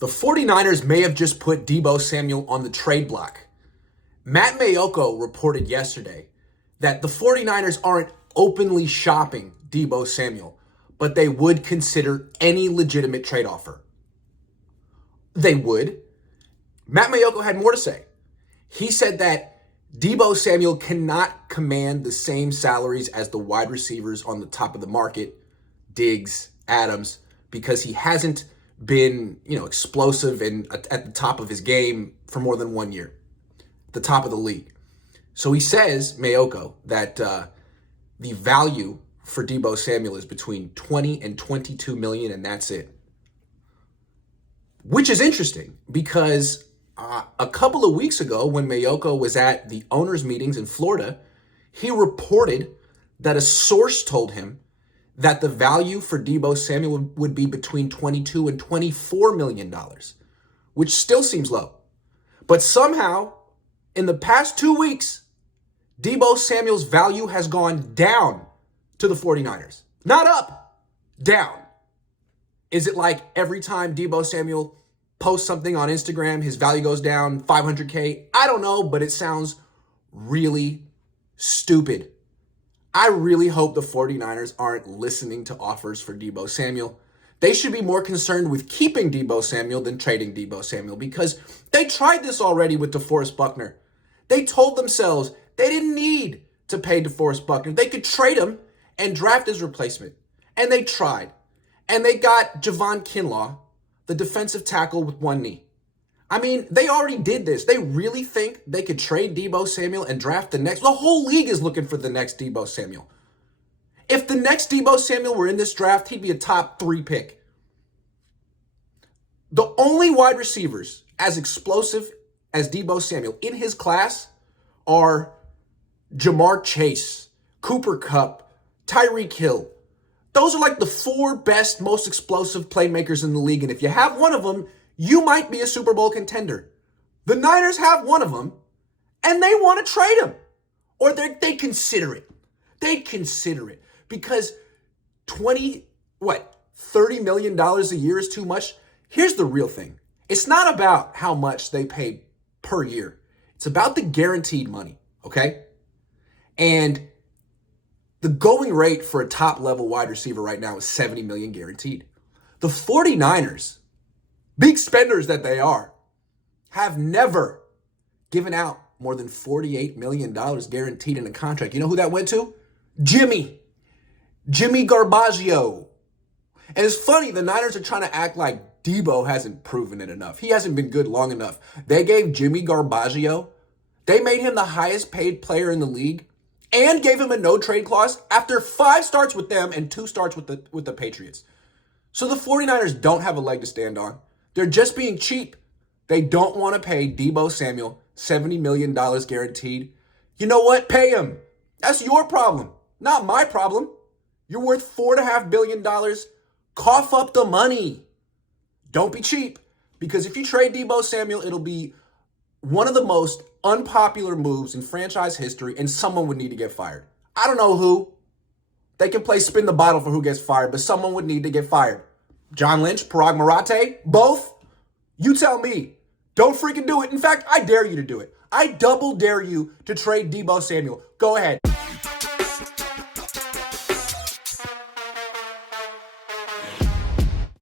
The 49ers may have just put Deebo Samuel on the trade block. Matt Mayoko reported yesterday that the 49ers aren't openly shopping Deebo Samuel, but they would consider any legitimate trade offer. They would. Matt Mayoko had more to say. He said that Deebo Samuel cannot command the same salaries as the wide receivers on the top of the market, Diggs, Adams, because he hasn't been, explosive and at the top of his game for more than 1 year, the top of the league. So he says, Mayoko, that the value for Deebo Samuel is between 20 and 22 million, and that's it. Which is interesting because a couple of weeks ago when Mayoko was at the owners' meetings in Florida, he reported that a source told him that the value for Deebo Samuel would be between $22 and $24 million, which still seems low. But somehow, in the past 2 weeks, Deebo Samuel's value has gone down to the 49ers. Not up, down. Is it like every time Deebo Samuel posts something on Instagram, his value goes down 500K? I don't know, but it sounds really stupid. I really hope the 49ers aren't listening to offers for Deebo Samuel. They should be more concerned with keeping Deebo Samuel than trading Deebo Samuel, because they tried this already with DeForest Buckner. They told themselves they didn't need to pay DeForest Buckner. They could trade him and draft his replacement. And they tried. And they got Javon Kinlaw, the defensive tackle with one knee. I mean, they already did this. They really think they could trade Deebo Samuel and draft the next? The whole league is looking for the next Deebo Samuel. If the next Deebo Samuel were in this draft, he'd be a top 3 pick. The only wide receivers as explosive as Deebo Samuel in his class are Jamar Chase, Cooper Kupp, Tyreek Hill. Those are like the 4 best, most explosive playmakers in the league. And if you have one of them, you might be a Super Bowl contender. The Niners have one of them, and they want to trade him. Or they consider it. They consider it. Because $30 million a year is too much? Here's the real thing. It's not about how much they pay per year. It's about the guaranteed money, okay? And the going rate for a top-level wide receiver right now is $70 million guaranteed. The 49ers, big spenders that they are, have never given out more than $48 million guaranteed in a contract. You know who that went to? Jimmy Garbaggio. And it's funny, the Niners are trying to act like Deebo hasn't proven it enough. He hasn't been good long enough. They gave Jimmy Garbaggio, they made him the highest paid player in the league and gave him a no-trade clause after 5 starts with them and 2 starts with the Patriots. So the 49ers don't have a leg to stand on. They're just being cheap. They don't want to pay Deebo Samuel $70 million guaranteed. You know what? Pay him. That's your problem, not my problem. You're worth $4.5 billion. Cough up the money. Don't be cheap, because if you trade Deebo Samuel, it'll be one of the most unpopular moves in franchise history, and someone would need to get fired. I don't know who. They can play spin the bottle for who gets fired, but someone would need to get fired. John Lynch, Parag Marathe, both? You tell me. Don't freaking do it. In fact, I dare you to do it. I double dare you to trade Deebo Samuel. Go ahead.